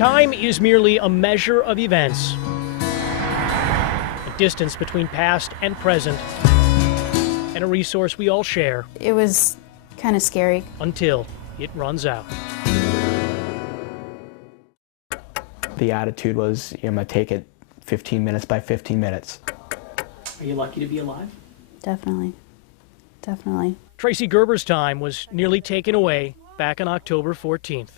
Time is merely a measure of events, a distance between past and present, and a resource we all share. It was kind of scary. Until it runs out. The attitude was, I'm going to take it 15 minutes by 15 minutes. Are you lucky to be alive? Definitely. Definitely. Tracy Gerber's time was nearly taken away back on October 14th.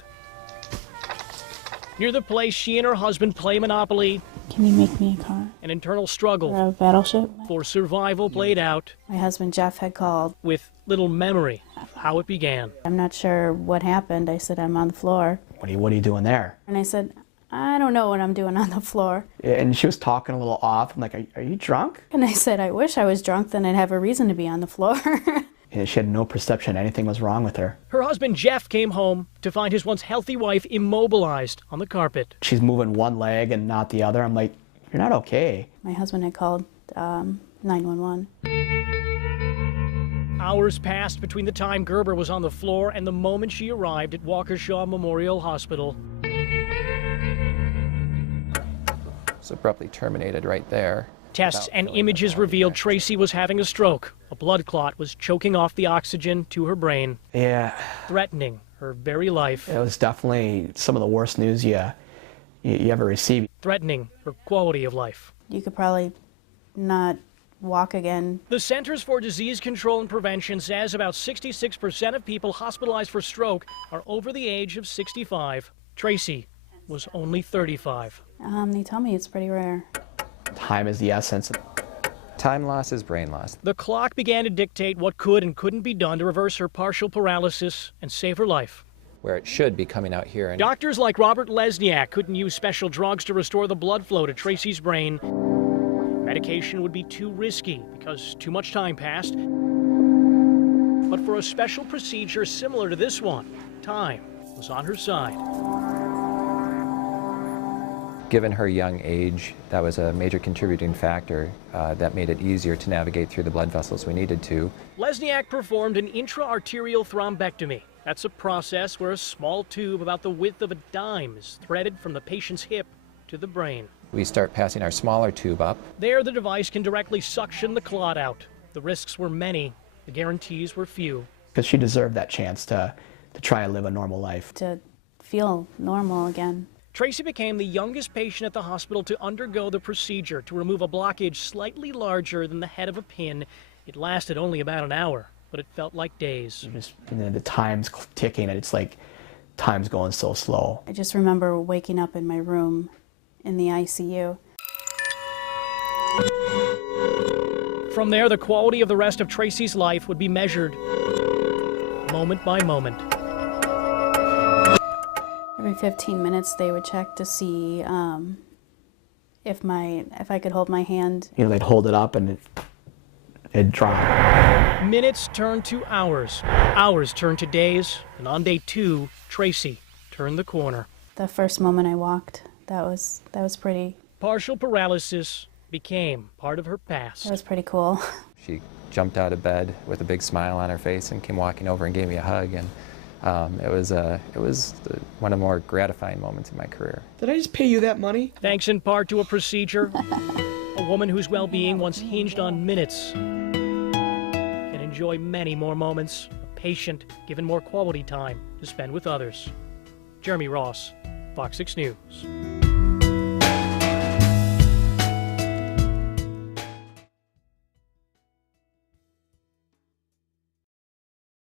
Near the place she and her husband play Monopoly, Can you make me a car? an internal struggle Or a battleship? for survival played out My husband Jeff had called. with little memory of how it began. I'm not sure what happened. I said, I'm on the floor. What are you doing there? And I said, I don't know what I'm doing on the floor. And she was talking a little off. I'm like, are you drunk? And I said, I wish I was drunk, then I'd have a reason to be on the floor. And she had no perception anything was wrong with her. Her husband Jeff came home to find his once healthy wife immobilized on the carpet. She's moving one leg and not the other. I'm like, you're not okay. My husband had called 911. Hours passed between the time Gerber was on the floor and the moment she arrived at Waukesha Memorial Hospital. It's abruptly terminated right there. Tests and images revealed Tracy was having a stroke. A blood clot was choking off the oxygen to her brain, Yeah, threatening her very life, it was definitely some of the worst news you ever received. threatening her quality of life. You could probably not walk again. The Centers for Disease Control and Prevention says about 66% of people hospitalized for stroke are over the age of 65. Tracy was only 35. They tell me it's pretty rare. Time is the essence. Time loss is brain loss. The clock began to dictate what could and couldn't be done to reverse her partial paralysis and save her life. Where it should be coming out here. And Doctors like Robert Lesniak couldn't use special drugs to restore the blood flow to Tracy's brain. Medication would be too risky because too much time passed. But for a special procedure similar to this one, time was on her side. given her young age, that was a major contributing factor that made it easier to navigate through the blood vessels we needed to. Lesniak performed an intra-arterial thrombectomy. That's a process where a small tube about the width of a dime is threaded from the patient's hip to the brain. We start passing our smaller tube up. There, the device can directly suction the clot out. The risks were many, the guarantees were few. Because she deserved that chance to try and live a normal life. To feel normal again. Tracy became the youngest patient at the hospital to undergo the procedure to remove a blockage slightly larger than the head of a pin. It lasted only about an hour, but it felt like days. The time's ticking, and it's like time's going so slow. I just remember waking up in my room in the ICU. From there, the quality of the rest of Tracy's life would be measured moment by moment. Every 15 minutes they would check to see if I could hold my hand. You know, they'd hold it up and it'd drop. Minutes turned to hours, hours turned to days, and on day 2, Tracy turned the corner. The first moment I walked, that was pretty. Partial paralysis became part of her past. That was pretty cool. She jumped out of bed with a big smile on her face and came walking over and gave me a hug. And it was one of the more gratifying moments in my career. Did I just pay you that money? Thanks in part to a procedure, a woman whose well-being once hinged on minutes can enjoy many more moments, a patient given more quality time to spend with others. Jeremy Ross, Fox 6 News.